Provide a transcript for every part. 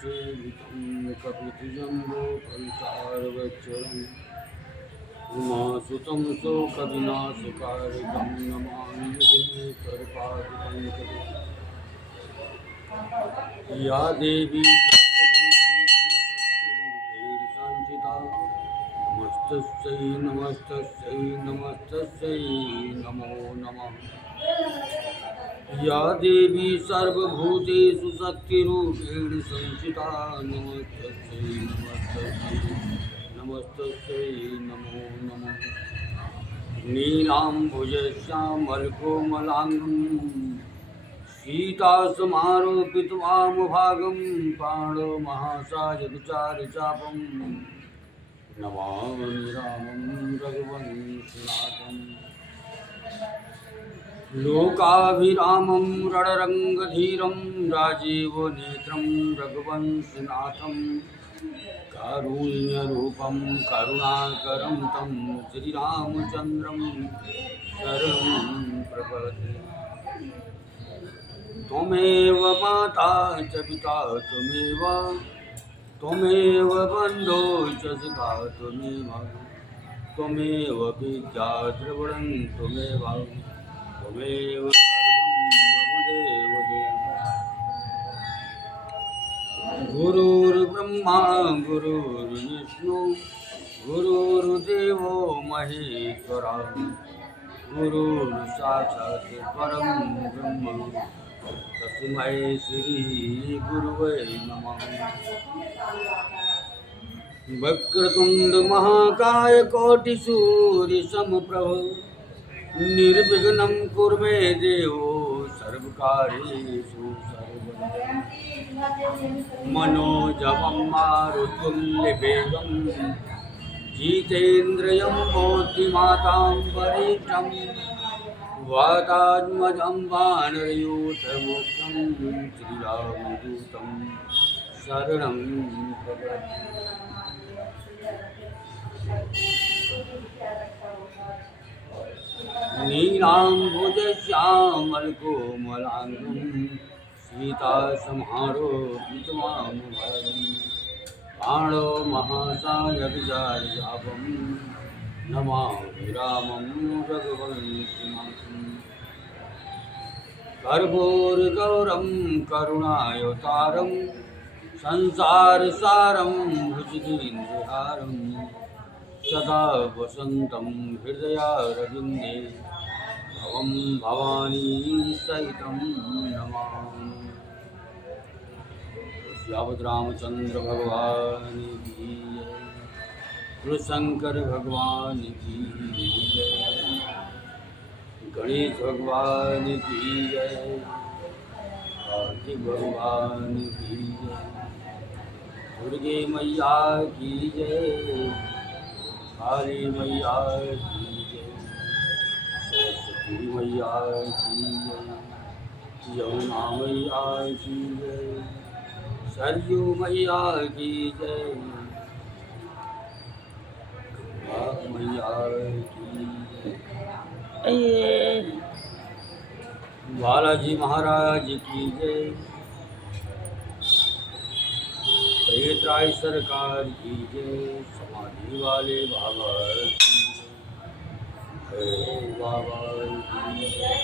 सेवितं कपितजम्बूफलचारुगच्चरम् उमासुतं शोकविनाशकारकं नमामि सर्वपादिपङ्कजं या देवी सर्वभूतेषु शक्तिरूपेण संस्थिता नमस्तस्यै नमस्तस्यै नमस्तस्यै नमो नमः या देवी सर्वभूतेषु शक्तिरूपेण संस्थिता नमस्तस्यै नमस्तस्यै नमस्तस्यै नमो नमः नीलाम्बुजश्यामलकोमलाङ्गं सीतासमारोपितवामभागं पाणिमहासायकचारुचापं नमामि रामं रघुवंशनाथम् लोकाभिरामं रणरङ्गधीरं राजीवनेत्रं रघुवंशनाथं कारुण्यरूपं करुणाकरं तं श्रीरामचन्द्रं शरणं प्रपद्ये त्वमेव माता च पिता त्वमेव बन्धो च सखा त्वमेव विद्या द्रविणं त्वमेव सर्वं वसुदेव गुरुर्ब्रह्मा गुरुर्विष्णु गुरुर्देवो महेश्वरा गुरुर्साक्षात् परं ब्रह्म तस्मै श्री गुरुवे नमः वक्रतुंड महाकाय कोटिसूर्यसमप्रभ निर्विघ्नं कुर्मे देवो सर्वकार्येषु सर्वदा मनोजवं मारुतुल्यवेगं जितेन्द्रियं बुद्धिमतां वरिष्ठं वातात्मजं वानरयूथमुखं श्रीरामदूतं शरणं प्रपद्ये नीलाम्बुजश्यामलकोमलाङ्गं सीतासमारोपितवामभागं पाणिमहासायकचारुचापं नमामि रामं रघुवंशनाथं कर्पूरगौरं करुणावतारं संसारसारं भुजगेन्द्रहारं सदा वसन्तं हृदयारविन्दे भवं भवानी सहितं नमामि यावत् रामचंद्र भगवान की जय गुरुशंकर भगवान की जय गणेश भगवान की जय कार्तिक भगवान की जय दुर्गे मैया की जय काली मैया की जय सरस्वती मैया की जय यमुना मैया की जय सरयू मैया की जय गंगा मैया की जय बालाजी महाराज की जय प्रेतराय सरकार की जय समाधि वाले बाबा की जय बाबा की जय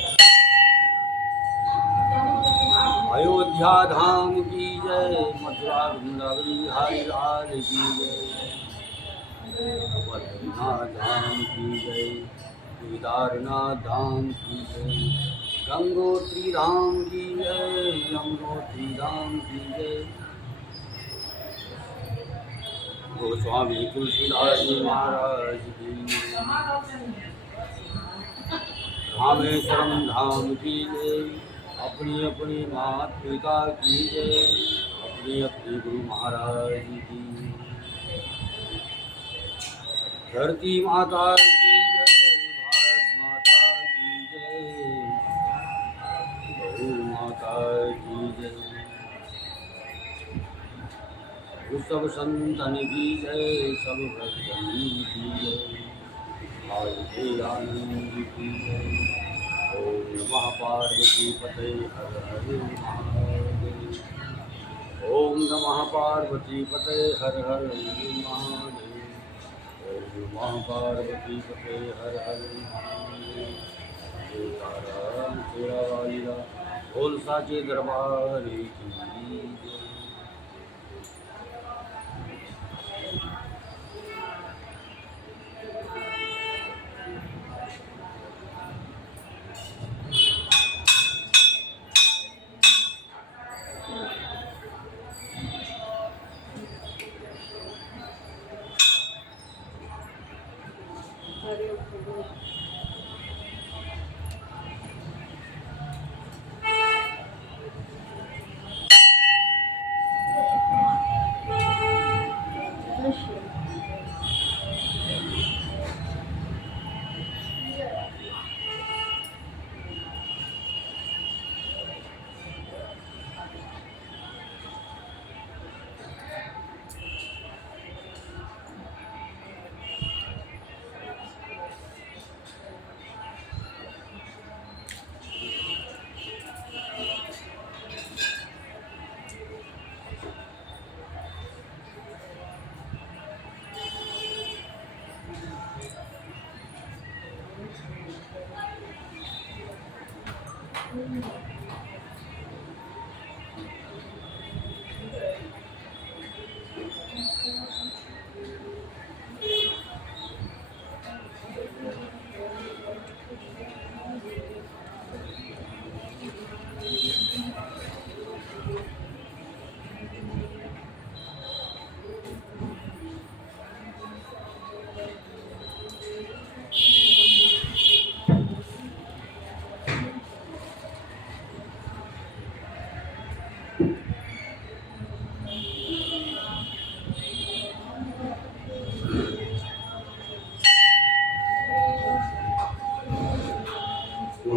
अयोध्या धाम की जय मथुरा वृंदावन बिहारी लाल की जय बद्रीनाथ धाम की जय केदारनाथ धाम की जय गंगोत्री धाम की जय यमुनोत्री धाम की जय गोस्वामी तुलसीदास जी महाराज की रामेश्वरम धाम की जय अपनी अपनी माता पिता की जय अपनी अपनी गुरु महाराज की धरती माता की जय भारत माता की जय गौ माता की जय सब संतन की जय सब भक्तन की जय आनंद की जय ओम नमः पार्वती पते हर हर महादेव ओम नमः पार्वती पते हर हर महादेव। ओम नमः पार्वती पते हर हर महादेव। सीताराम तेरा वालीला बोल साचे दरबार की जय।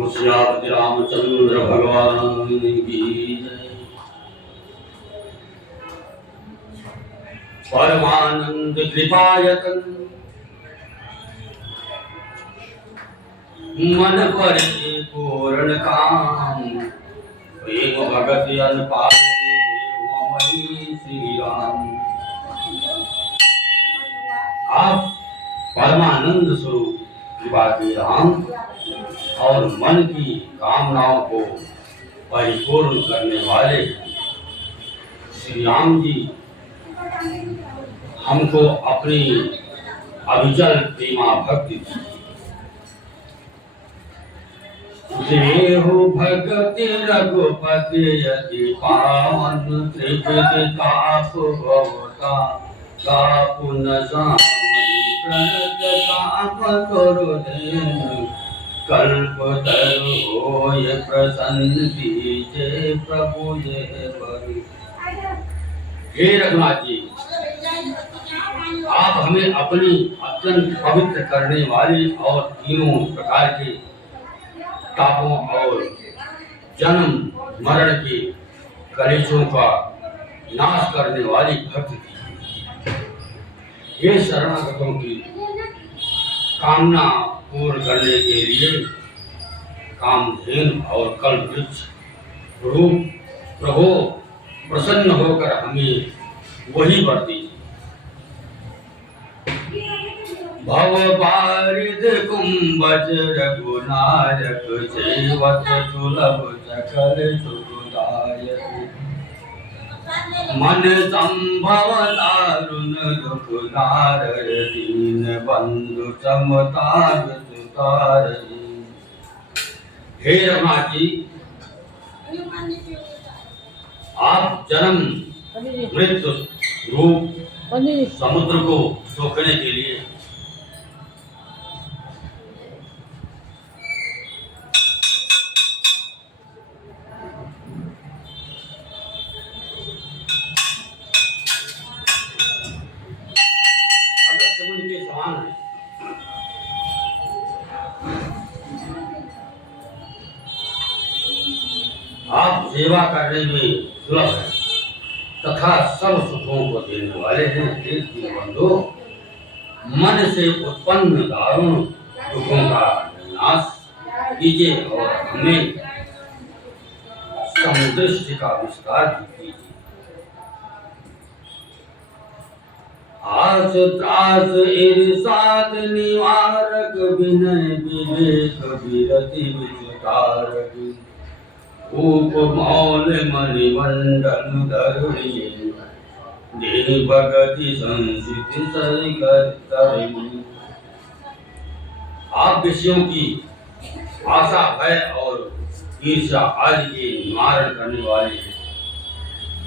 श्री रामचंद्र भगवान की जय। परमानंद कृपायतन मन परिपूर्ण काम। प्रेम भगति अनपार देवमणि श्री राम। आप परमानंद स्वरूप कृपा के राम और मन की कामनाओं को परिपूर्ण करने वाले श्री राम जी हमको अपनी अविचल प्रेमा भक्ति देहु भगति रघुपति यदि पावन त्रिविध ताप भवता तापु न जामि प्रणत ताप तोरु देनु कल्प तरु होय प्रसन्न कीजे प्रभु ये बरु। हे रघुनाथ जी, आप हमें अपनी अत्यंत पवित्र करने वाली और तीनों प्रकार के तापों और जन्म मरण के कलेशों का नाश करने वाली भक्ति ये शरणागतों की कामना पूर्ण करने के लिए कामधेनु और कल्पवृक्ष रूप प्रभु प्रसन्न होकर हमें वही वर दीजिए। भव बारिद कुंभज रघुनायक सेवत सुलभ सकल सुखदायक। मन संभव दारुण दुखदार दीन बंधु समतार सुतार। हे रघुनाथ जी, आप जन्म मृत्यु रूप समुद्र को सोखने के लिए के समान है। आप सेवा करने में सुलभ है तथा सब सुखों को देने वाले हैं। हे दीनबंधु, मन से उत्पन्न दारुण दुखों का नाश कीजिए और हमें समदृष्टि का विस्तार कीजिए। आस त्रास ईर्षाद निवारक विनय विवेक विरति विचारक उपमौल मणिमंडल धरुणी देह भगति संसित सरिकर्तरिणी। आप विषयों की आशा भय और ईर्षा आदि के निवारण करने वाले हैं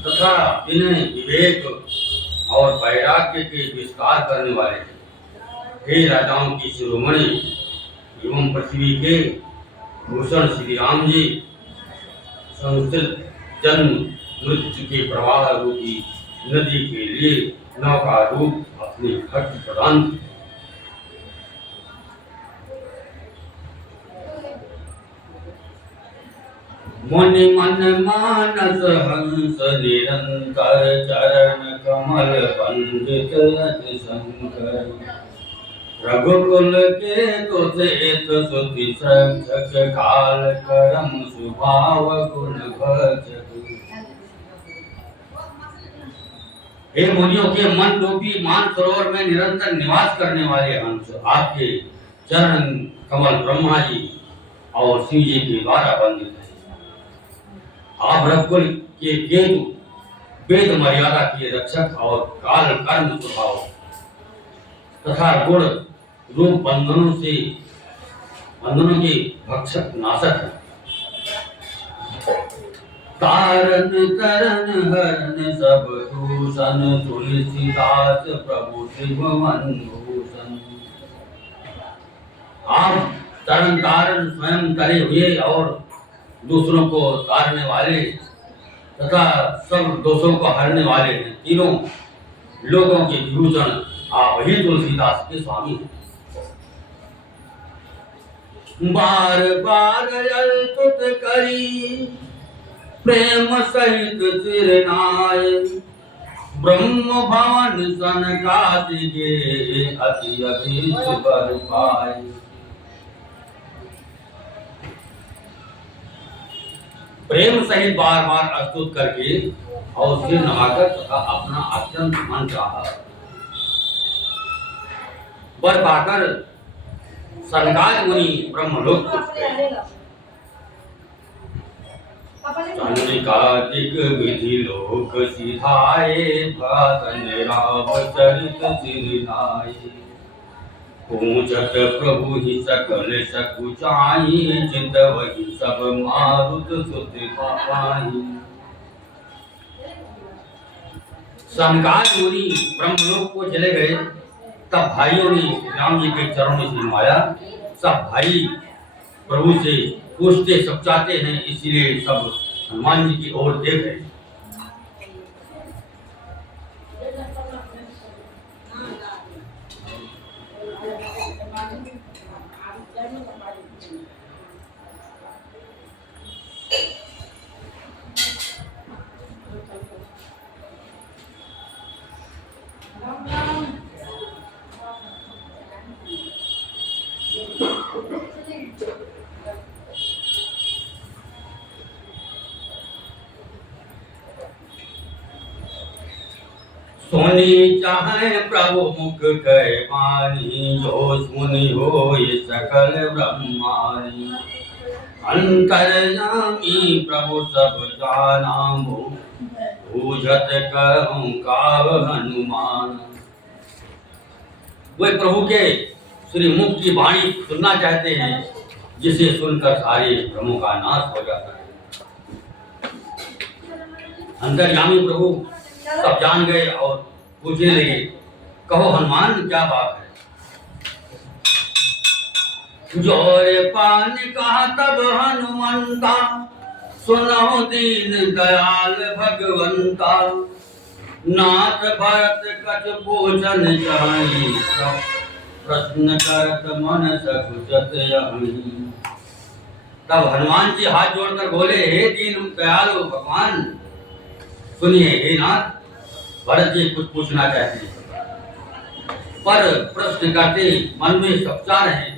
तथा विनय विवेक और वैराग्य के विस्तार करने वाले हैं। हे राजाओं की शिरोमणि एवं पृथ्वी के भूषण श्री राम जी, संस्कृत जन्म मृत्यु के प्रवाह रूपी नदी के लिए नौका रूप अपने भक्त प्रदान किए। मुनि मन मानस हंस निरंतर चरण कमल वंदित अति शंकर। रघुकुल के तुषित सुति सक्षक काल करम सुभाव गुण भजक। हे मुनियों के मन रूपी मान सरोवर में निरंतर निवास करने वाले हंस आपके चरण कमल ब्रह्मा जी और शिव जी के द्वारा वंदित है। आप रघुकुल के केतु वेद मर्यादा के रक्षक और काल कर्म स्वभाव तथा गुण रूप बंधनों के भक्षक नाशक है। तारन तरन हरन सब दूषण तुलसीदास प्रभु त्रिभुवन भूषण। आप तरन तारण स्वयं करे हुए और दूसरों को तारने वाले तथा सब दोषों को हरने वाले हैं। तीनों लोगों के विभूषण आप ही तुलसीदास के स्वामी हैं। बार बार अल्तुत करी प्रेम सहित सिरनाय। ब्रह्म भवन सनकादिके अति अभीष्ट बर पाए। प्रेम सहित बार बार अस्तुत करके और सिर नवाकर तथा अपना अत्यंत मन चाहा वर पाकर सनकादि मुनि ब्रह्मलोक पहुंच गए। चंद्रिकादिक विधि लोक सिधाए भातन राव चरित सिरनाए। पूछत प्रभु ही सकल सकुचाई चित वही सब मारुत सुत पाई। सनकादि मुनि ब्रह्मलोक को चले गए। तब भाइयों ने राम जी के चरणों में सिरमाया। सब भाई प्रभु से पूछते सब चाहते हैं, इसलिए सब हनुमान जी की ओर देख रहे हैं। सुनी चाहे प्रभु मुख कह वाणी। जो सुनी हो ये सकल ब्रह्मानी। अंतर्यामी प्रभु सब जाना। बूझत कहूँ काव हनुमान। वे प्रभु के श्री मुख की वाणी सुनना चाहते हैं, जिसे सुनकर सारे भ्रमों का नाश हो जाता है। अंतर्यामी प्रभु सब जान गए और पूछने लगे, कहो हनुमान क्या बात है। जोरे पान कहा तब हनुमंता। सुनो दीन दयाल भगवंता। नाथ भरत कछ पूछन चाही। प्रश्न करत मन सकुचत यही। तब हनुमान जी हाथ जोड़कर बोले, हे दीन दयालु भगवान, सुनिए। हे नाथ, भरत जी कुछ पूछना चाहते हैं, पर प्रश्न करते मन में सपचा रहे।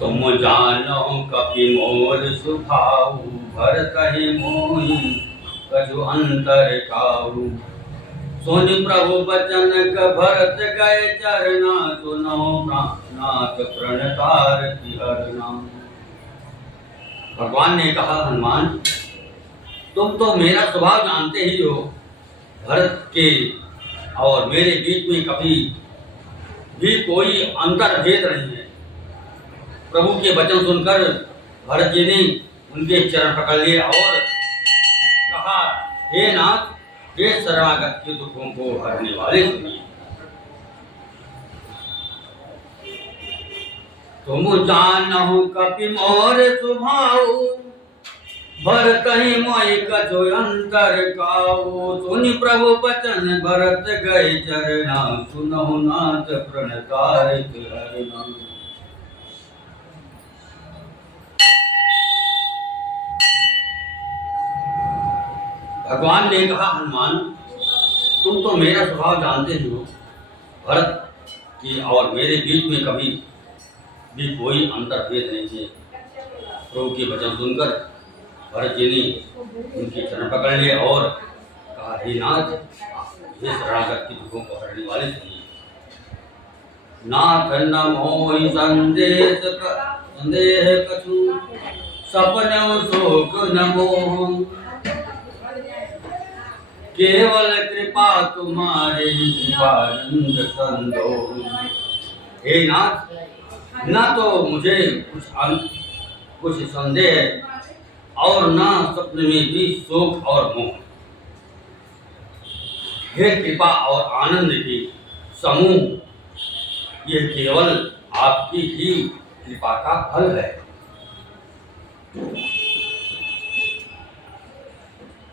तुम जानो कपि मोर सुभाऊ। भरत ही मोहि कछु अंतर काहू। सोनि प्रभु बचन क भरत गए चरना, सुनो नाथ प्रणतार की हरना। भगवान ने कहा, हनुमान तुम तो मेरा स्वभाव जानते ही हो। भरत के और मेरे बीच में कभी भी कोई अंतर भेद नहीं है। प्रभु के वचन सुनकर भरत जी ने उनके चरण पकड़ लिए और कहा, हे नाथ, हे शरणागत के दुखों को हरने वाले सुनिए। तुम जानहु कपि मोर स्वभाव, भरत ही मोहि कछु अंतर काहू। सुनि प्रभु बचन भरत गए चरना, सुनहु नाथ प्रणतार की हरना। भगवान ने कहा, हनुमान तुम तो मेरा स्वभाव जानते ही हो। भरत की और मेरे बीच में कभी भी कोई अंतर भेद नहीं है। प्रभु के वचन सुनकर भरत जी ने उनके चरण पकड़ लिए और कहा, हे नाथ, हे शरणागत के दुखों को हरने वाले सुनिए। नाथ न मोहि संदेह कछु, सपन शोक न मोह। केवल कृपा तुम्हारे जीवानंद संदोह। हे नाथ, न तो मुझे कुछ संदेह और न स्वप्न में भी शोक और मोह। हे कृपा और आनंद की समूह, यह केवल आपकी ही कृपा का फल है।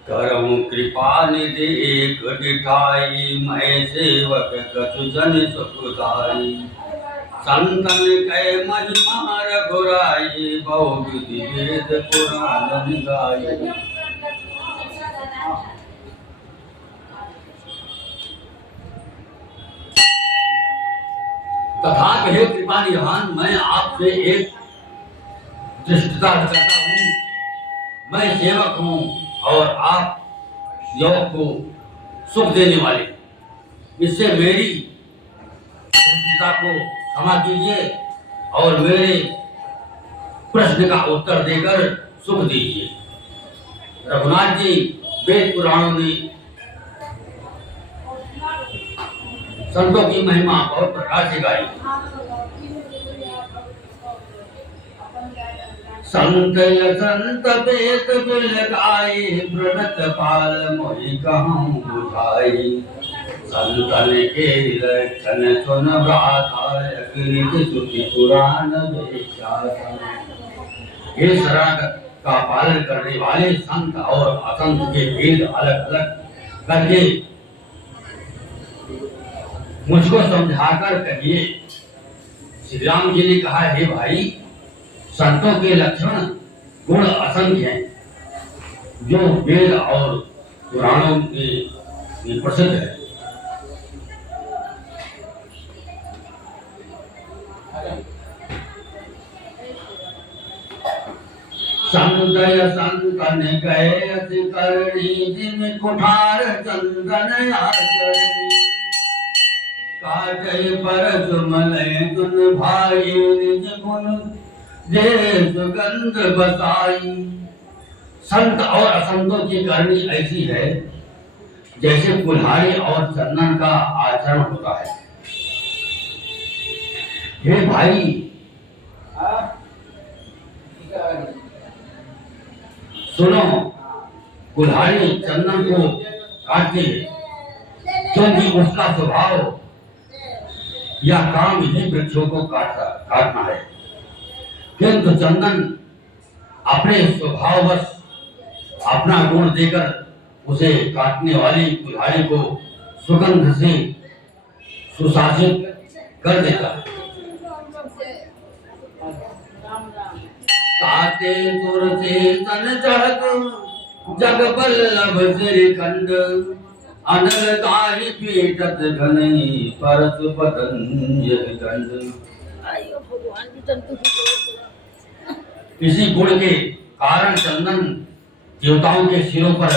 करहु कृपा निधि एक दिखाई, मैं सेवक कछु जन सुखदाई। संतन कै महिमा रघुराई, बहुविधि वेद पुराण गाई। तथापि हे कृपा निधान, मैं आपसे एक दृष्टता करता हूँ। मैं सेवक हूँ और आप योग को सुख देने वाले। इससे मेरी दृष्टता को क्षमा कीजिए और मेरे प्रश्न का उत्तर देकर सुख दीजिए। रघुनाथ जी वेद पुराणों में संतों की महिमा बहुत प्रकार से गाई। संत संत बेत बिल गाए, प्रणत पाल मोहि कहूँ बुझाई। संतन के लक्षण सुन भ्राता, अगणित श्रुति पुराण विख्याता। हे शरणागत का पालन करने वाले संत और असंत के भेद अलग अलग करके मुझको समझाकर कहिए। श्री राम जी ने कहा, हे भाई, संतों के लक्षण गुण असंख्य हैं, जो वेद और पुराणों में प्रसिद्ध है। संतय संतन गए अति करणी, जिन कुठार चंदन आचरणी। काटे पर जुमले तुन भाई, निज गुण जे सुगंध बसाई। संत और असंतों की करनी ऐसी है जैसे कुल्हाड़ी और चंदन का आचरण होता है। हे भाई, सुनो, कुल्हाड़ी चंदन को काटती है क्योंकि उसका स्वभाव या काम ही वृक्षों को काटना है, किंतु चंदन अपने स्वभाववश अपना गुण देकर उसे काटने वाली कुल्हाड़ी को सुगंध से सुशासित कर देता है। ताते तुरते तन चढ़त, जग बल्लभ श्रीखंड। अनल ताहि पीटत घनई, परस पतन यह दंड। इसी गुण के कारण चंदन देवताओं के सिरों पर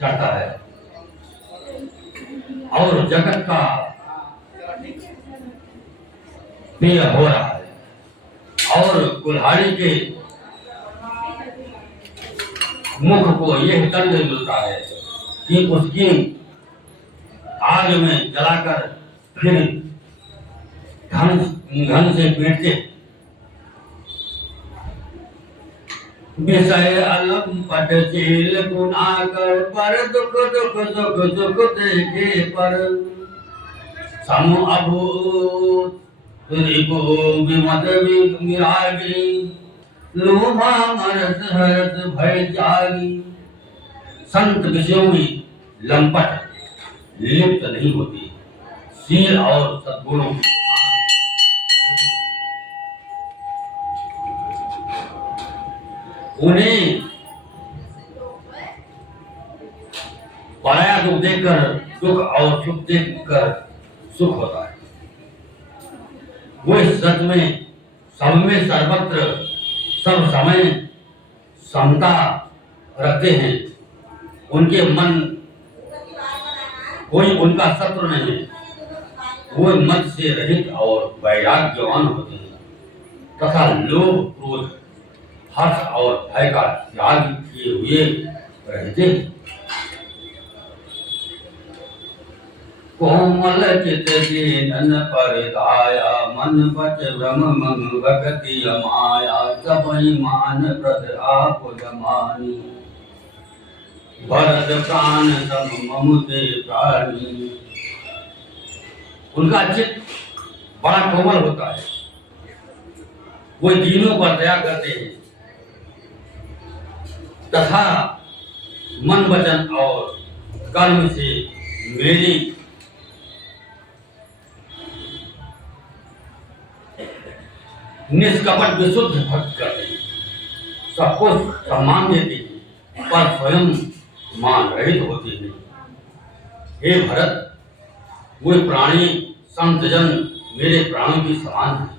चढ़ता है और जगत का पेय हो रहा है और कुल्हाड़ी के मुख को यह दंड मिलता है कि उसकी आग में जलाकर फिर घन से पीटते। विषय अलंपट चील गुना कर पर दुख दुख दुख दुख देखे पर सम अभूत रिपु विमत विरागी लोभा मरस हरस भय जागी। संत विषयों में लंपट लिप्त नहीं होती, शील और सद्गुणों की उन्हें पराया दुख देखकर दुख और सुख देखकर सुख होता है। वो इस सच में सब में सर्वत्र सब समय समता रखते हैं। उनके मन कोई उनका शत्रु नहीं है। वो मत से रहित और वैराग्यवान होते हैं तथा लोभ क्रोध हर्ष और भय का त्याग किए हुए रहते हैं। कोमल चित दीन पर दाया मन बच भ्रम मंग भगति माया सबई मान प्रद आप जमानी भरत प्राण सब ममुते प्राणी। उनका चित्त बड़ा कोमल होता है, वो दीनों पर दया करते हैं तथा मन वचन और कर्म से मेरी निष्कपट विशुद्ध भक्त करते हैं। सबको सम्मान देते हैं पर स्वयं मान रहित होते हैं। हे भरत, वे प्राणी संत जन मेरे प्राणों की समान है।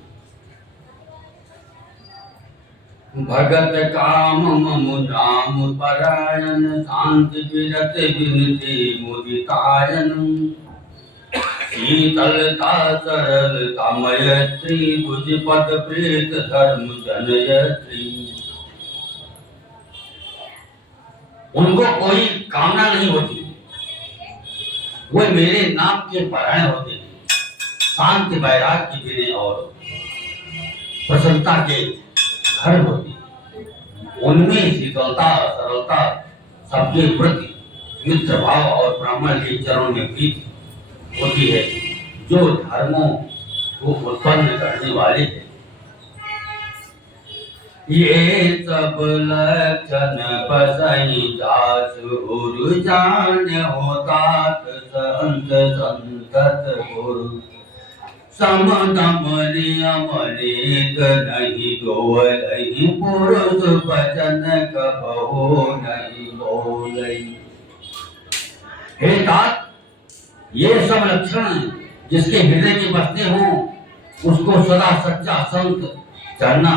भगत काम ममु नाम परायण शांति विरत विनति मुदितायन शीतलता सरलता मयत्री भुज पद प्रेत धर्म जनयत्री। उनको कोई कामना नहीं होती, वे मेरे नाम के परायण होते हैं। शांति वैराग्य विनय और प्रसन्नता के घर होती है। उनमें शीतलता सरलता सबके प्रति मित्र भाव और ब्राह्मण के चरणों में प्रीति होती है जो धर्मों को उत्पन्न करने वाले हैं। ये सब लक्षण बसई दास गुरु जान होता संत संतत गुरु समदम अमृत नहीं दोलई पुरुष वचन कबहो नहीं बोलई। हे तात, ये सब लक्षण जिसके हृदय में बसते हों उसको सदा सच्चा संत जानना,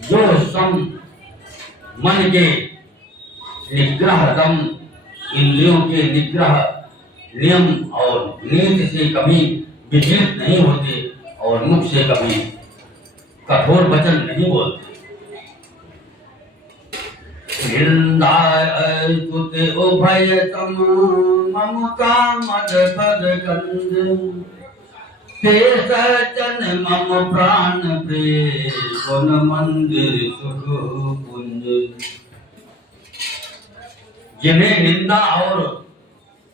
जो सम मन के निग्रह दम इंद्रियों के निग्रह नियम और नीति से कभी विचलित नहीं होते और मुख से कभी कठोर वचन नहीं बोलते। उभय तम ममता मद पद कंद ते सचन मम प्राण प्रिय पुन मंदिर सुख कुंज। जिन्हें निंदा और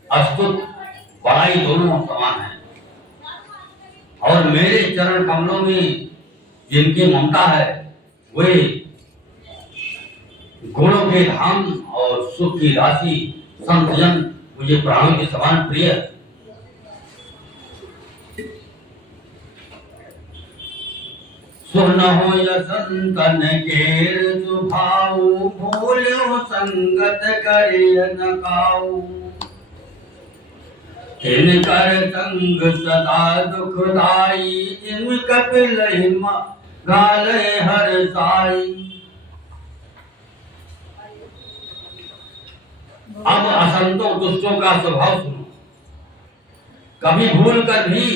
अस्तुत बड़ाई दोनों समान है और मेरे चरण कमलों में जिनकी ममता है वे गुणों के धाम और सुख की राशि संत जन मुझे प्राणों के समान प्रिय। सुन हो संतन केर सुभाव भूल्यो संगत करे न काऊ इनकर संग सदा दुखदाई इन कपिल गाले हर साई। अब असंतों दुष्टों का स्वभाव सुनो। कभी भूल कर भी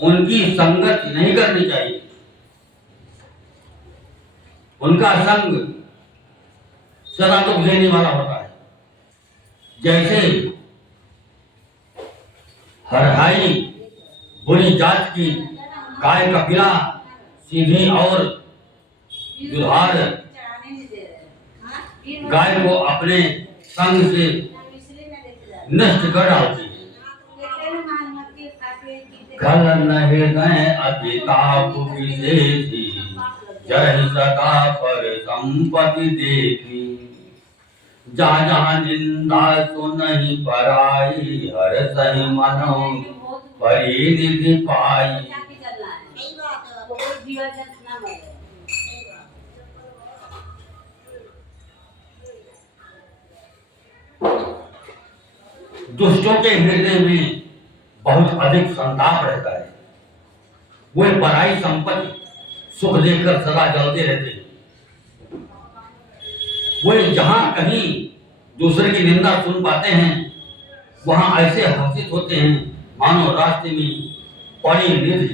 उनकी संगत नहीं करनी चाहिए। उनका संग सदा दुख देने वाला होता है। जैसे हरहाई बुरी जात की गाय कपिला सीधी और दुधार गाय को अपने संग से नष्ट कर डालती है। खलन हृदय अति ताप विशेषी, जहि सदा पर संपत्ति देखी। जहाँ जहाँ निंदा सुनहि पराई, हर सहि मनो परिनिधि पाई। दुष्टों के हृदय में बहुत अधिक संताप रहता है। वे पराई संपत्ति सुख देकर सदा जलते रहते हैं। वे जहां कहीं दूसरे की निंदा सुन पाते हैं, वहां ऐसे हर्षित होते हैं मानो रास्ते में पड़ी निधि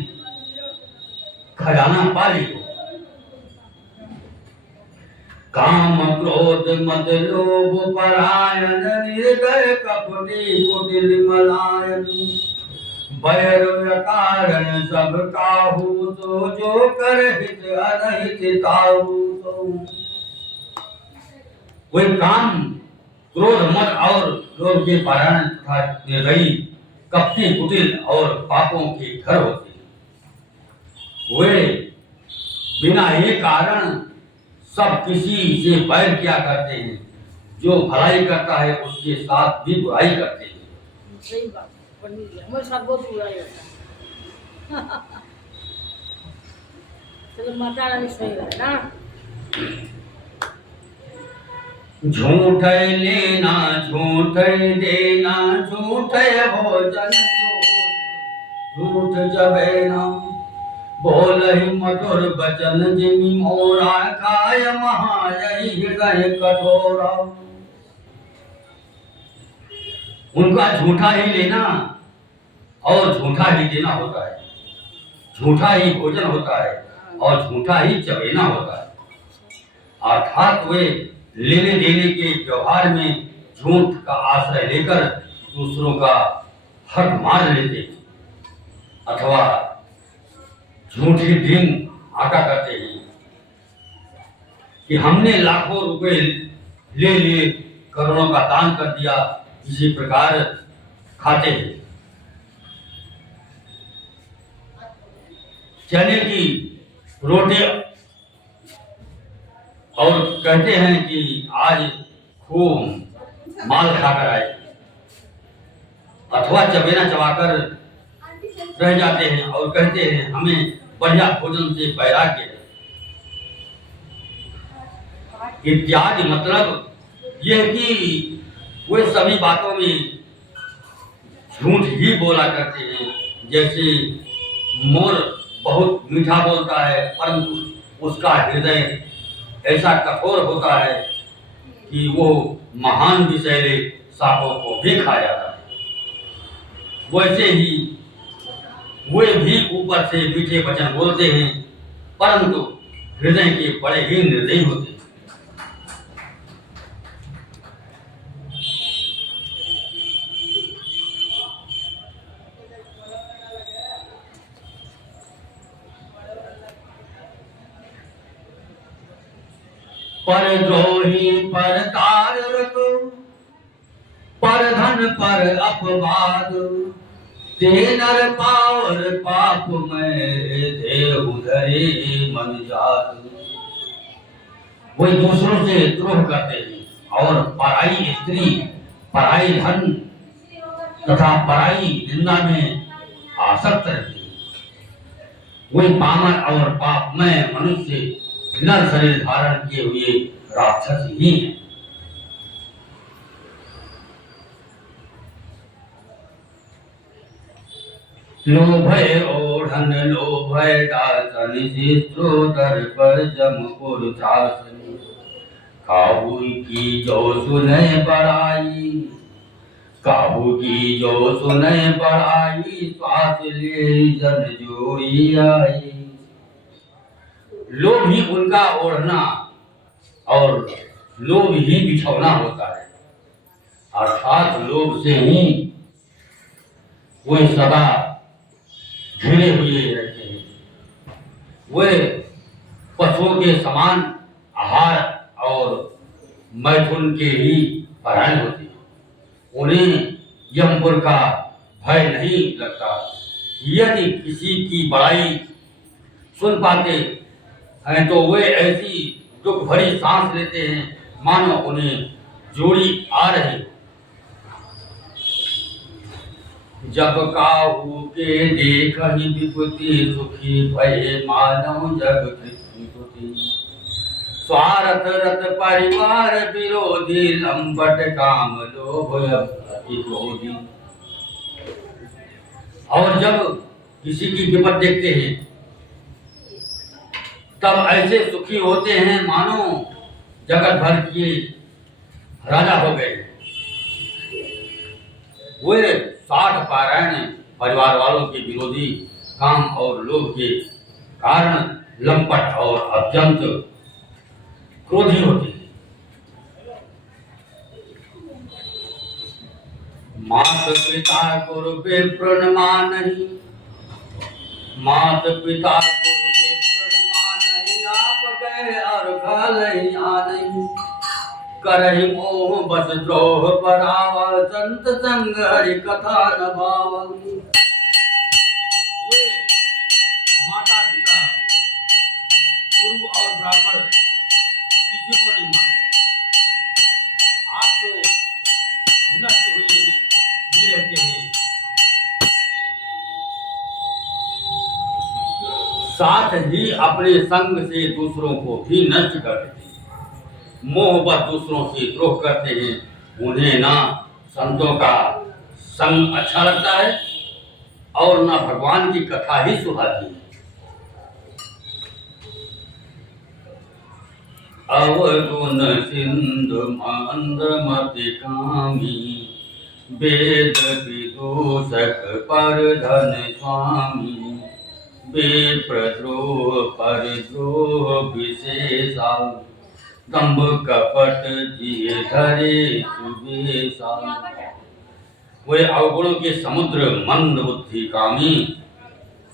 खजाना पा ली हो। काम क्रोध मद लोभ परायण, निर्दय कपटी कुटिल मलायन। बैर कारण सब काहू, तो जो कर हित अनहित ताहू तो। वे काम क्रोध मद और लोभ के पारायण तथा निर्दयी कपटी कुटिल और पापों के घर होते हैं। वे बिना ये कारण सब किसी से बैर किया करते हैं। जो भलाई करता है उसके साथ भी बुराई करते हैं। सही बात, हमें सब बहुत बुराई होता है। चलो माता रानी सही है ना। झूठ लेना झूठ देना, झूठ भोजन झूठ जबेना। बोल ही मधुर बचन, जिमि मोरा काय महायही हृदय कठोरा। उनका झूठा ही लेना और झूठा ही देना होता है। झूठा ही भोजन होता है और झूठा ही चबेना होता है। अर्थात वे लेने देने के व्यवहार में झूठ का आश्रय लेकर दूसरों का हक मार लेते अथवा झूठी ढींग आटा करते हैं कि हमने लाखों रुपए ले लिए, करोड़ों का दान कर दिया। इसी प्रकार खाते हैं। चने की रोटी और कहते हैं कि आज खूब माल खाकर आए, अथवा चबेना चबाकर रह जाते हैं और कहते हैं हमें बढ़िया भोजन से वैराग्य है इत्यादि। मतलब यह कि वे सभी बातों में झूठ ही बोला करते हैं। जैसे मोर बहुत मीठा बोलता है, परंतु उसका हृदय ऐसा कठोर होता है कि वो महान विषैले सांपों को भी खा जाता है। वैसे ही वे भी ऊपर से मीठे वचन बोलते हैं, परंतु हृदय के बड़े ही निर्दयी होते हैं। पर द्रोही पर तार रखो, पर धन पर अपवाद। ते नर पावर पाप में देहु धरे मन जात। वे दूसरों से द्रोह करते हैं और पराई स्त्री, पराई धन तथा पराई निंदा में आसक्त रहते हैं। वे पामर और पापमय मनुष्य नर शरीर धारण किए हुए राक्षस ही हैं। लोभय ओढ़न लोभय दासन, शिष्टोदर पर जमपुर शासन। काबू की जो सुने बड़ाई, काबू की जो सुने बड़ाई, श्वास ले जन जोड़ी आई। लोभ ही उनका ओढ़ना और लोभ ही बिछौना होता है, अर्थात लोभ से ही वे सदा घिरे हुए रहते हैं। वे पशुओं के समान आहार और मैथुन के ही परायण होते हैं। उन्हें यमपुर का भय नहीं लगता। यदि किसी की बड़ाई सुन पाते हैं तो वे ऐसी दुख भरी सांस लेते हैं मानो उन्हें जोड़ी आ रही। जब काहू के देख ही विपत्ति, सुखी भय मानव जग कृति। स्वार्थ रत परिवार विरोधी, लंबट काम लोभ क्रोधी। और जब किसी की विपद देखते हैं तब ऐसे सुखी होते हैं मानो जगत भर के राजा हो गए। वे 60 पारायण परिवार वालों के विरोधी, काम और लोभ के कारण लंपट और अत्यंत क्रोधी होते हैं। मात पिता गुरु विप्र मानहि, मात पिता गुरु विप्र मानहि, आप गए अर्घ लई आनहि। करहि मोह बस द्रोह परावा, संत संग हरि कथा न भावा। माता पिता गुरु और ब्राह्मण किसी को नहीं मानते। आप तो नष्ट हुए ही रहते हैं, साथ ही अपने संग से दूसरों को भी नष्ट कर देते हैं। मोहबत दूसरों से द्रोह करते हैं। उन्हें ना संतों का संग अच्छा लगता है और ना भगवान की कथा ही सुहाती है। अवगुण सिंधु मंदमति कामी, वेद विदूषक पर धन स्वामी। विप्रद्रोह परिद्रोह विशेषा, दंभ कपट जिए धरे सुबेसा। वे अवगुणों के समुद्र, मंद बुद्धि कामी,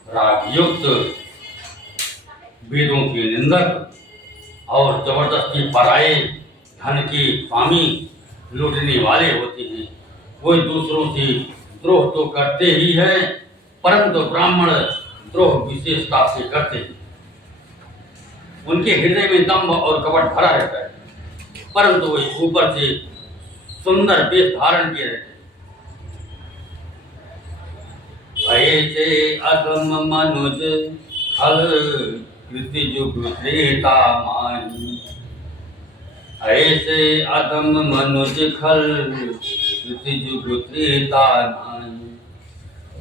रागयुक्त, वेदों के निंदक और जबरदस्ती पराये धन के स्वामी, लूटने वाले होते हैं। वे दूसरों से द्रोह तो करते ही हैं, परंतु ब्राह्मण द्रोह विशेषता से करते हैं। उनके हृदय में दंभ और कपट भरा रहता है, परंतु वे ऊपर से सुंदर वेश धारण किए रहते हैं। ऐसे अधम मनुज खल कृति जुग त्रेता माही, ऐसे अधम मनुज खल कृति जुग त्रेता माही।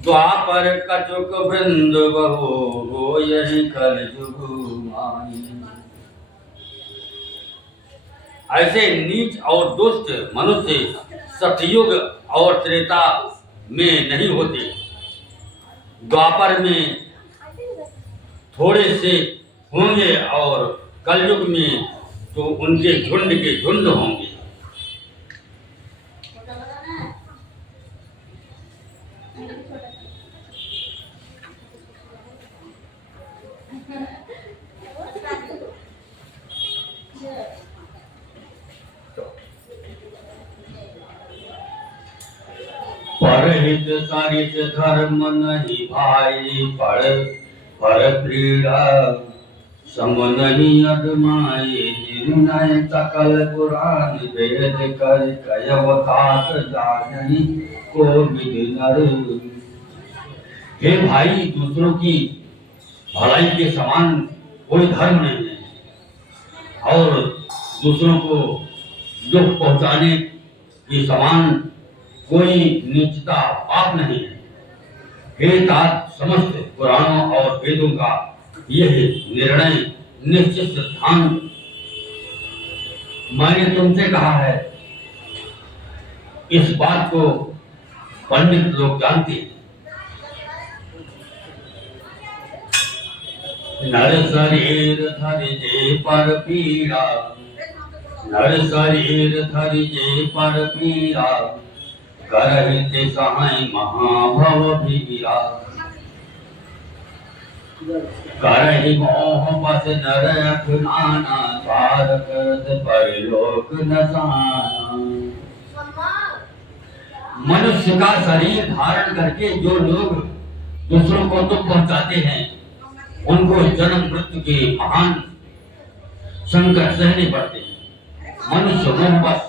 द्वापर कचुक वृंद बहु, हो यही कल जुग माही। ऐसे नीच और दुष्ट मनुष्य सतयुग और त्रेता में नहीं होते। द्वापर में थोड़े से होंगे और कलयुग में तो उनके झुंड के झुंड होंगे। परहित सरित धर्म नहीं भाई, पर क्रीड़ा सम नहीं अदमाए। निर्णय सकल पुराण वेद कर, कयवकात जानहि को विद नर। हे भाई, दूसरों की भलाई के समान कोई धर्म नहीं है और दूसरों को दुख पहुंचाने के समान कोई नीचता पाप नहीं है। हे तात, समस्त पुराणों और वेदों का यह निर्णय निश्चित सिद्धांत मैंने तुमसे कहा है, इस बात को पंडित लोग जानते हैं। नर शरीर धरिजे पर पीड़ा, नर शरीर धरिजे पर पीड़ा, करहिते सहाय महाभव भीरा। करहि मोह बस नर अखनाना, पार करत परलोक नसाना। मनुष्य का शरीर धारण करके जो लोग दूसरों को दुख पहुंचाते हैं, उनको जन्म मृत्यु के महान संकट सहने पड़ते हैं। मनुष्य मोहवश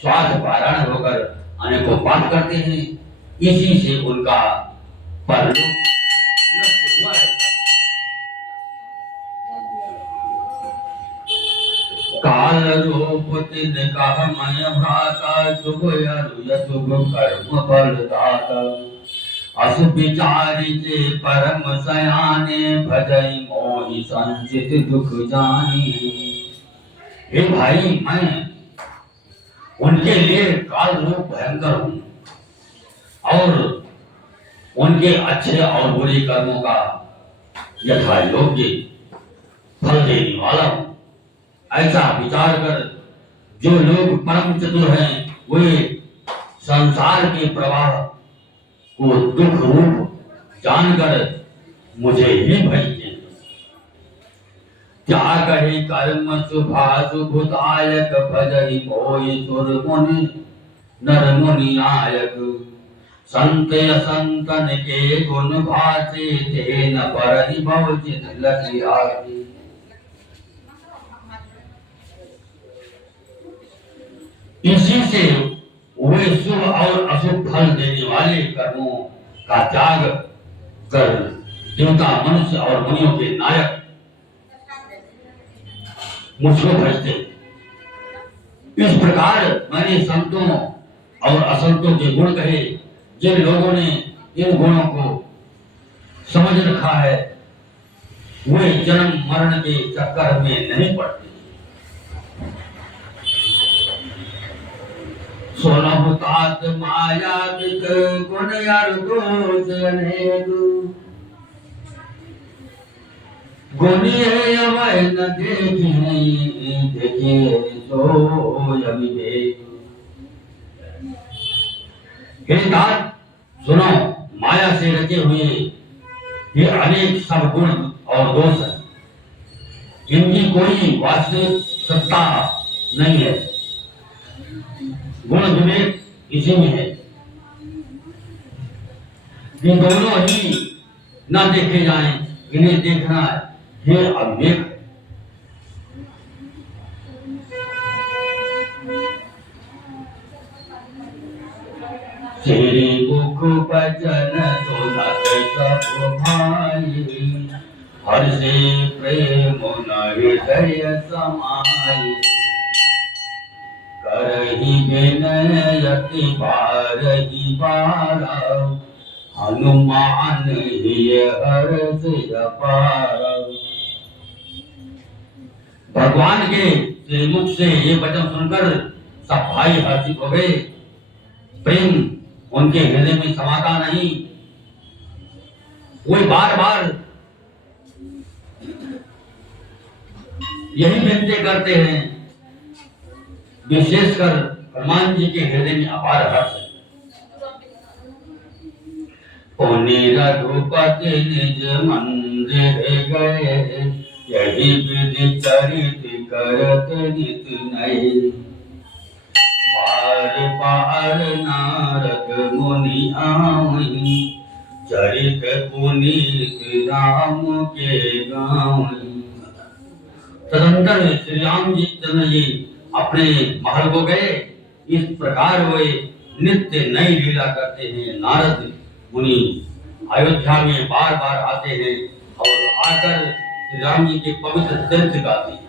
स्वार्थ पारायण होकर अनेकों पाप करते हैं, इसी से उनका परलोक नष्ट हुआ है। काल रूप तिन कह मय भ्राता, शुभ अशुभ कर्म फल दाता। अस विचारिते परम सयाने, भजई मोहि संचित दुख जाने। हे भाई, मैं उनके लिए काल रूप भयंकर हूं और उनके अच्छे और बुरे कर्मों का यथा योग्य फल देने वाला हूं। ऐसा विचार कर जो लोग परम चतुर हैं, वे संसार के प्रवाह को दुख रूप जानकर मुझे ही भजते हैं। क्या कहे कर्म शुभाशुभदायक, भजहि मोहि सुर मुनि नर मुनि नायक। संत असंतन के गुण भाषे, ते न परहि भव चित लखि आसे। इसी से वे शुभ और अशुभ फल देने वाले कर्मों का त्याग कर देवता, मनुष्य और मुनियों के नायक मुझको भजते। इस प्रकार मैंने संतों और असंतों के गुण कहे। जिन लोगों ने इन गुणों को समझ रखा है, वे जन्म मरण के चक्कर में नहीं पड़ते। सोलह तात माया बित गुण यार दोष अनेक, गुणी अवय न देखे सो अविवेक। हे तात, सुनो, माया से रचे हुए ये अनेक सब गुण और दोष है, इनकी कोई वास्तविक सत्ता नहीं है। गुण विवेक इसी में है। ये दोनों ही ना देखे जाएं, इन्हें देखना है अविवेक। श्री मुख बचन सुनत सब भाई, हर्षे प्रेम न हृदय समाई। करहि विनय अति बारहि बारा, हनुमान ही हर्ष अपार। भगवान के श्रीमुख से ये वचन सुनकर सब भाई हर्षित हो गए। प्रेम उनके हृदय में समाता नहीं। वे बार बार यही विनती करते हैं। विशेषकर हनुमान जी के हृदय में अपार हर्ष है। पुनि रघुपति निज मंदिर गए, यही विधि चरित करत नित नये। बार बार नारद मुनि आवहि, चरित पुनीत राम के गावहि। तदंतर श्री राम जी चंद्र जी अपने महल को गए। इस प्रकार वे नित्य नई लीला करते हैं। नारद मुनि अयोध्या में बार बार आते हैं और आकर श्री राम जी के पवित्र चरित्र गाते हैं।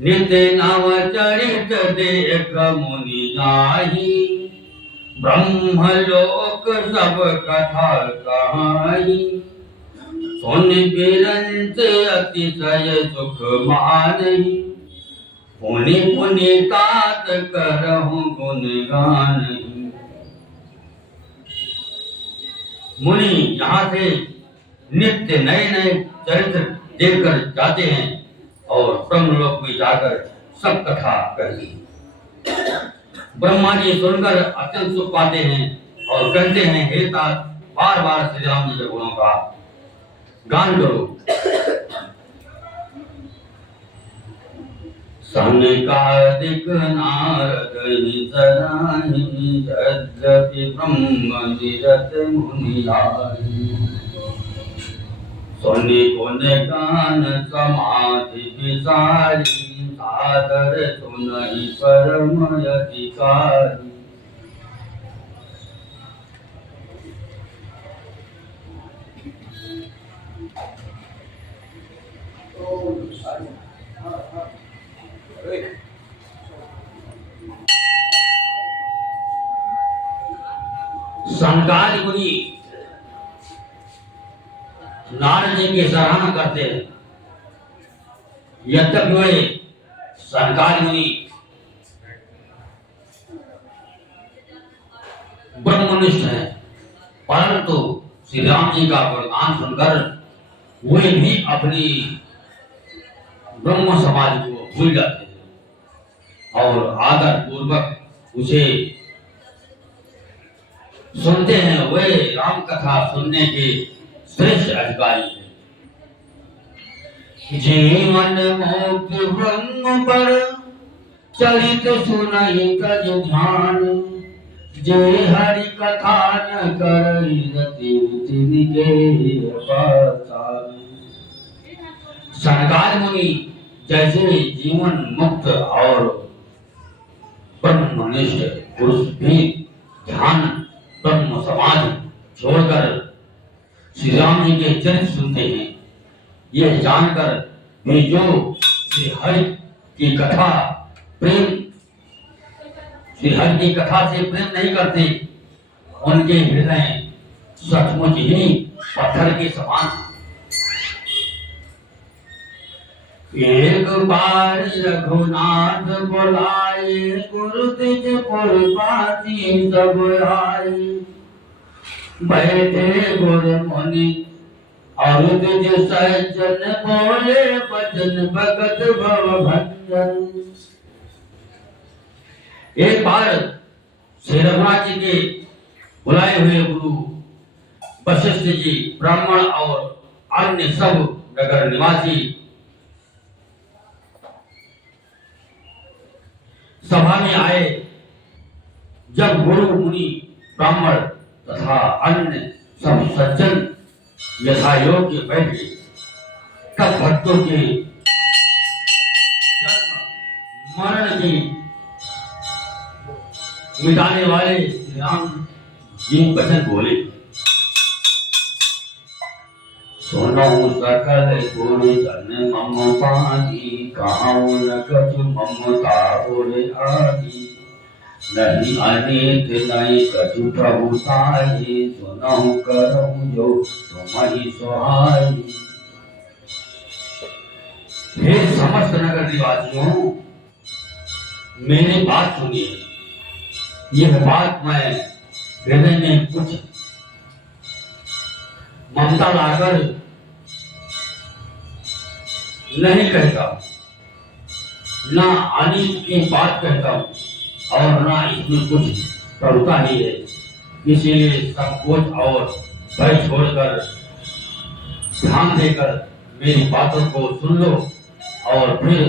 नित्य नव चरित देख मुनि जाहि, ब्रह्मलोक सब कथा कहाई, सुन बिरंच अतिशय सुख मानई, पुनि पुनि तात करहु गुण गान। मुनि यहाँ से नित्य नए नए चरित्र देखकर जाते हैं और ब्रह्मलोक में जाकर सब कथा कहती। ब्रह्मा जी सुनकर अत्यंत सुख पाते हैं और कहते हैं, हे तात, बार बार श्री राम जी के गुणों का गान करो। सनकादिक नारद सराहि, यद्यपि ब्रह्म निरत मुनिलाहि, सुनि गुण गान समाधि विसारी, सादर सुनहि परम अधिकारी। सनकादिक मुनि नारद जी की सराहना करते हैं। यद्यपि वे सनकादिक मुनि ब्रह्मनिष्ठ हैं, परंतु श्री राम जी का गुणगान सुनकर वे भी अपनी ब्रह्म समाधि को भूल जाते हैं और आदर पूर्वक उसे सुनते हैं। वे राम कथा सुनने के श्रेष्ठ अधिकारी हैं। जीवन मुक्त ब्रह्म पर चरित सुनहि तज ध्यान, जे हरि कथा न करई रति तिनके पासान। सनकादिक मुनि जैसे जीवन मुक्त और ब्रह्मनिष्ठ पुरुष भी ध्यान ब्रह्म समाधि छोड़कर श्री राम जी के चरित्र सुनते हैं। यह जानकर वे जो श्री हरि की कथा प्रेम श्री हरि की कथा से प्रेम नहीं करते, उनके हृदय सचमुच ही पत्थर के समान। एक बार रघुनाथ बुलाए, गुरु तिज पुरपाती सब आए, बैठे गुरु मुनि और तिज सज्जन, बोले बचन भगत भव भंजन। एक बार श्री रघुनाथ जी के बुलाए हुए गुरु वशिष्ठ जी, ब्राह्मण और अन्य सब नगर निवासी सभा में आए। जब गुरु मुनि ब्राह्मण तथा अन्य सब सज्जन यथा योग्य बैठे, तब भक्तों के जन्म मरण की मिटाने वाले श्री राम जी वचन बोले। सुनो सकल गुरु जन मम पानी, कहूँ न कछु ममता बोले आदि, नहीं अनित नहीं कछु प्रभुताई, सुनहु करहु जो तुम्हारी सुहाई। हे समस्त नगर निवासियों, मेरी बात सुनिए। यह बात मैं हृदय में कुछ ममता लाकर नहीं कहता, ना अनित की बात कहता हूं और ना इसमें कुछ प्रभुता ही है। इसीलिए संकोच और भय छोड़कर ध्यान देकर मेरी बातों को सुन लो और फिर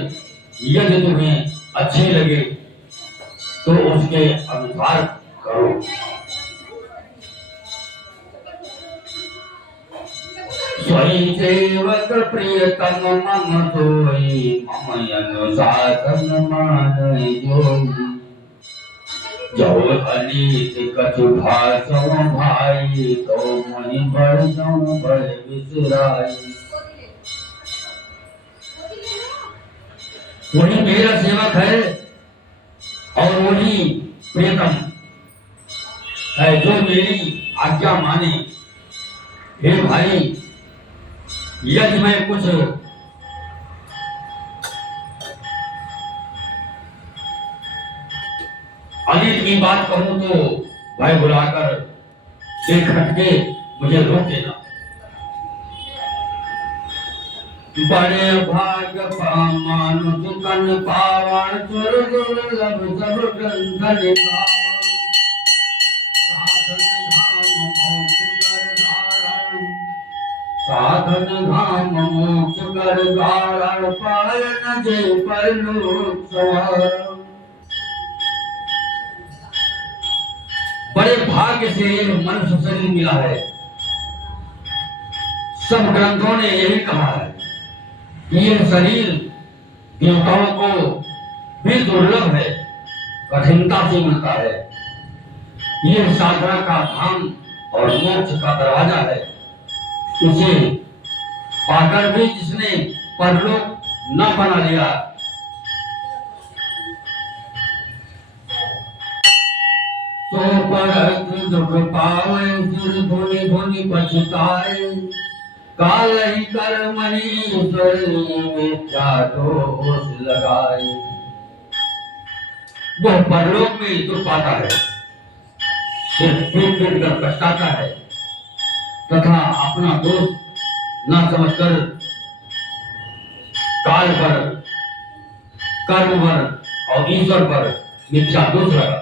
यदि तुम्हें अच्छे लगे तो उसके अनुसार करो। स्वयं सेवक प्रियतम मम सोई, मम अनुशासन मानई जोई, जो अनित कछु भाषो भाई, तो मुनि बढ़ जाऊं बड़े विसराई। वही मेरा सेवक है और वही प्रियतम है जो मेरी आज्ञा माने। हे भाई, यदि मैं कुछ अतीत की बात कहूं तो भाई बुलाकर देख हटके मुझे रोक देना। बड़े भाग मानुष कन पावन सुर दुर्लभ सब ग्रंथन साधन धाम मोक्ष कर धारण पायन जे परलोक सवार। बड़े भाग्य से मनुष्य शरीर मिला है। सब ग्रंथों ने यही कहा है कि ये शरीर देवताओं को भी दुर्लभ है, कठिनता से मिलता है। ये साधना का धाम और मोक्ष का दरवाजा है। उसे पाकर भी जिसने परलोक न बना लिया, तो पर दुख पावे फिर धुनि धुनि पछताए। काल ही कर मनीश्वर मिथ्या दोष लगाए। वो परलोक में दुख पाता है, सिर्फ पीट पीट कर पछताता है तथा अपना दोष न समझकर काल पर, कर्म पर और ईश्वर पर मिथ्या दोष लगाता है।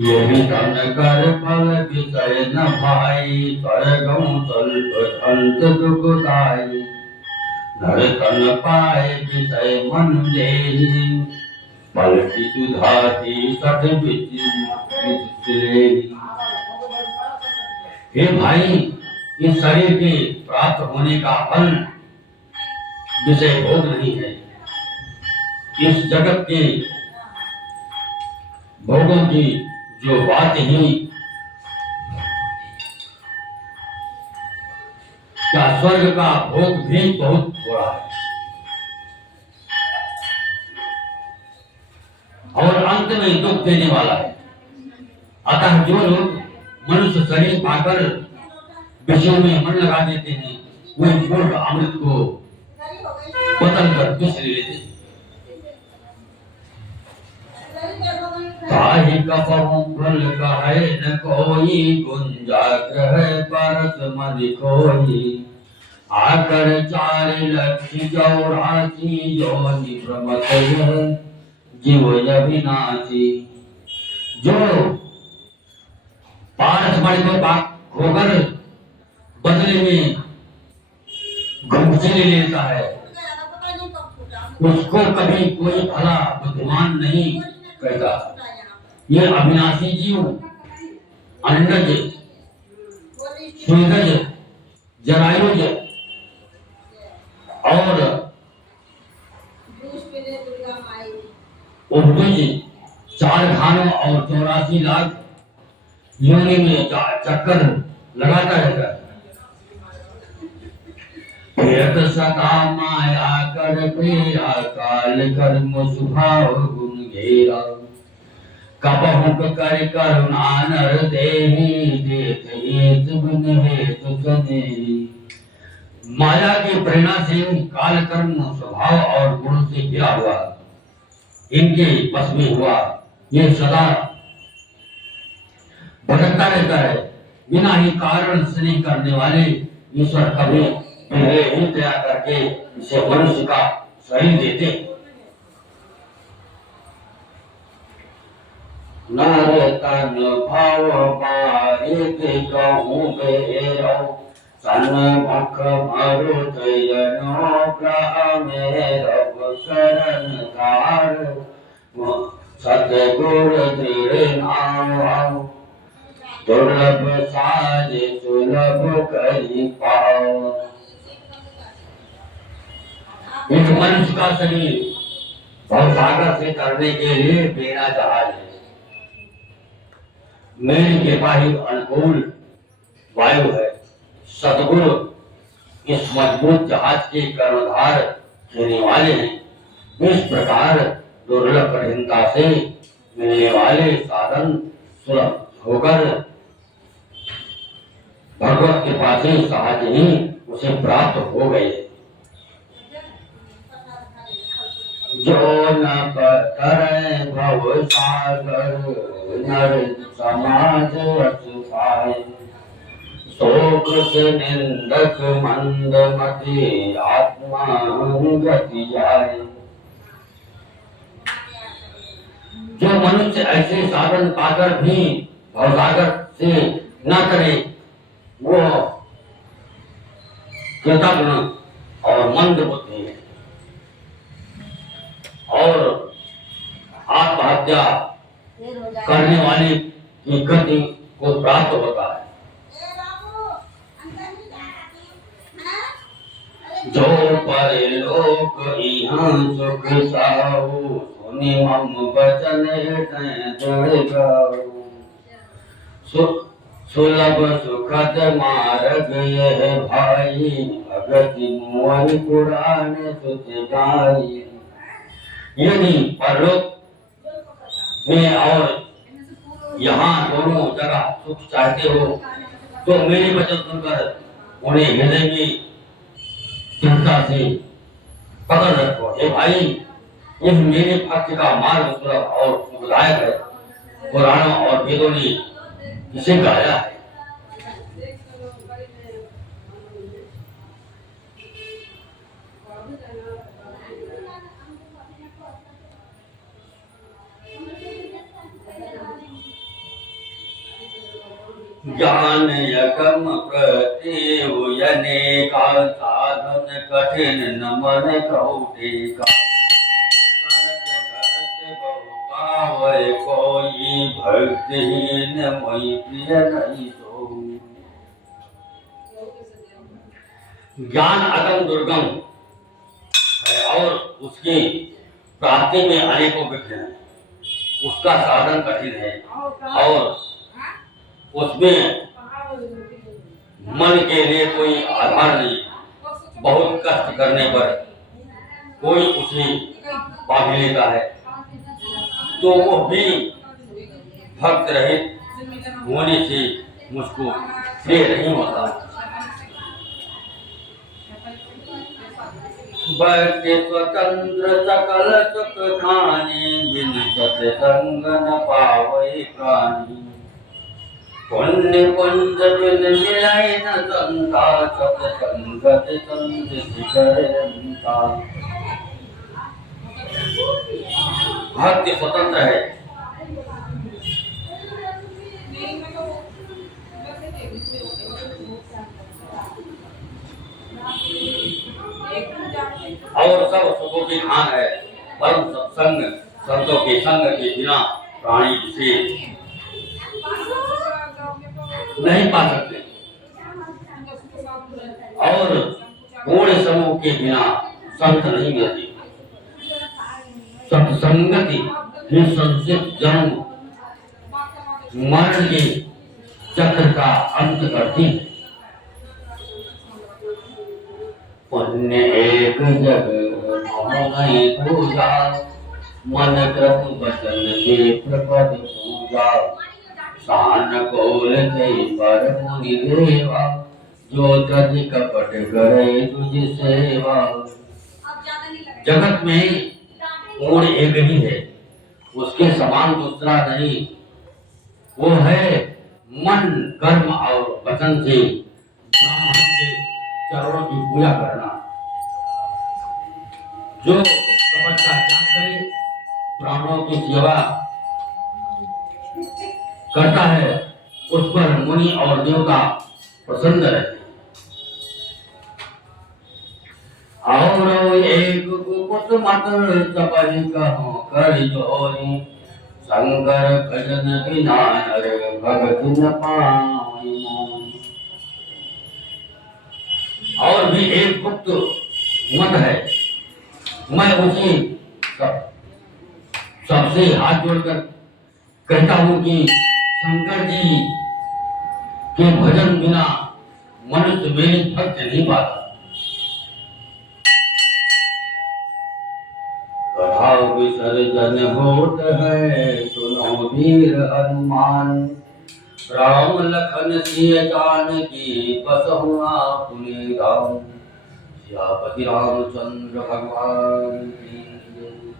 यही तन कर फल विषय न भाई, स्वर्गम तल्प अंत दुखदाई। नर तन पाए विषय मन देहि, पलटी सुधाती सठ विचिले। हे भाई, इस शरीर के प्राप्त होने का फल विषय भोग नहीं है। इस जगत के भोगों की जो बात ही, क्या स्वर्ग का भोग भी बहुत थोड़ा है और अंत में दुख देने वाला है। अतः जो लोग मनुष्य शरीर पाकर विषयों में मन लगा देते हैं, वे मूर्ख अमृत को बदल कर विष ले लेते हैं। ताहि कपहु फल कहे न कोई, गुंजाग्रह परस मन कोई। आकर 4,84,000 योनि प्रमत है, जीव अविनाशी। जो पारस मणि को खोकर बदले में घुंघचे ले लेता है, उसको कभी कोई भला बुद्धिमान नहीं कहता। ये अविनाशी जीव अंडज, स्वेदज, जरायुज और उपज 4 खानों और 84 लाख योनि में चक्कर लगाता रहता है। फिरत सदा माया कर फेरा, काल कर्म स्वभाव गुण घेरा। कबहु कर करुणा नर देहि, देत हेत बिन हेतु सनेहि। माया की प्रेरणा से काल कर्म स्वभाव और गुणों से घिरा हुआ, इनके बस में हुआ, ये सदा भटकता रहता है। बिना ही कारण स्नेह करने वाले ईश्वर कभी पहले ही दया करके इसे मनुष्य का शरीर देते। नर तन भाव बारिक कहूँ बेरो, सन्मुख मरुत जनो प्रमेरव शरण धार। सतगुर दृढ़ नाम, दुर्लभ साज सुलभ करि पाओ। एक मनुष्य का शरीर भवसागर से तरने के लिए बेड़ा जहाज है। मेरी के बाही अनुकूल वायु है। सतगुरु इस मजबूत जहाज के कर्णधार देने वाले हैं। इस प्रकार दुर्लभ कठिनता से मिलने वाले साधन सुलभ होकर भगवत के पास ही सहज ही उसे प्राप्त हो गए। जो न करे भव सागर नर समाज असुखाए, शोक से निंदक मंदमति आत्मा गति जाए। जो मनुष्य ऐसे साधन पाकर भी भवसागर से न करे, वो कृतज्ञ और मंद बुद्धि है और आत्महत्या करने वाले की गति को प्राप्त होता है। जो परलोक इहाँ सुख साहु, सुनि मम बचन दृढ़ गाऊ। सुलभ सुखद मार्ग यह भाई, भगति मोहि पुराण सुत गाई। यदि परलोक में और यहाँ दोनों जगह सुख चाहते हो तो मेरे वचन सुनकर उन्हें हृदय में चिंता से पकड़ रखो। हे भाई, यह मेरे भक्त का मार्ग सुलभ और सुखदायक है। पुराणों और वेदों ने इसे गाया है। ज्ञान यगम प्रतिने का साधन कठिन न मन कौटे का। कोई भक्तिहीन मोहि प्रिय नहीं तो। ज्ञान अगम दुर्गम है और उसकी प्राप्ति में अनेकों विघ्न हैं। उसका साधन कठिन है और उसमें मन के लिए कोई आधार नहीं। बहुत कष्ट करने पर कोई उसे पा भी लेता है तो वो भी भक्त रहित होने से मुझको प्रिय नहीं होता। भक्ति स्वतंत्र सकल सुख खाने, बिन सत्संग न पावै प्राणी। पुण्य पुंज बिन मिलै न संता, सत्संगत संत शिखरंता। भक्ति स्वतंत्र है, और सब सुखों की खान है। परम सत्संग संतों के संग के बिना प्राणी इसे नहीं पा सकते और पूर्ण समूह के बिना संत नहीं मिलते। सत्संगति ही संसित जन्म मरण के चक्र का अंत करती। पुण्य एक जग नहीं पूजा, मन क्रम वचन के प्रपद पूजा। शान कौल के पर मुनि देवा, जो तज कपट करे तुझ सेवा। जगत में पूर्ण एक ही है, उसके समान दूसरा नहीं। वो है मन कर्म और वचन से ब्राह्मण के चरणों की पूजा करना। जो कपट का त्याग करे, ब्राह्मणों की सेवा करता है, उस पर मुनि और देवता प्रसन्न रहते। और एक कुकुट मत सपरि कहो कर जोरी, शंकर भजन बिना नर भगति न पाई। और भी एक गुप्त मत है, मैं उसी सबसे हाथ जोड़कर कहता हूँ कि शंकर जी के भजन बिना मनुष्य मेरी भक्त नहीं पाता। कथा विसर्जन होत है, सुन वीर हनुमान राम लखन सिय जानकी बसहु आपुने राम। सियापति रामचंद्र भगवान की जय।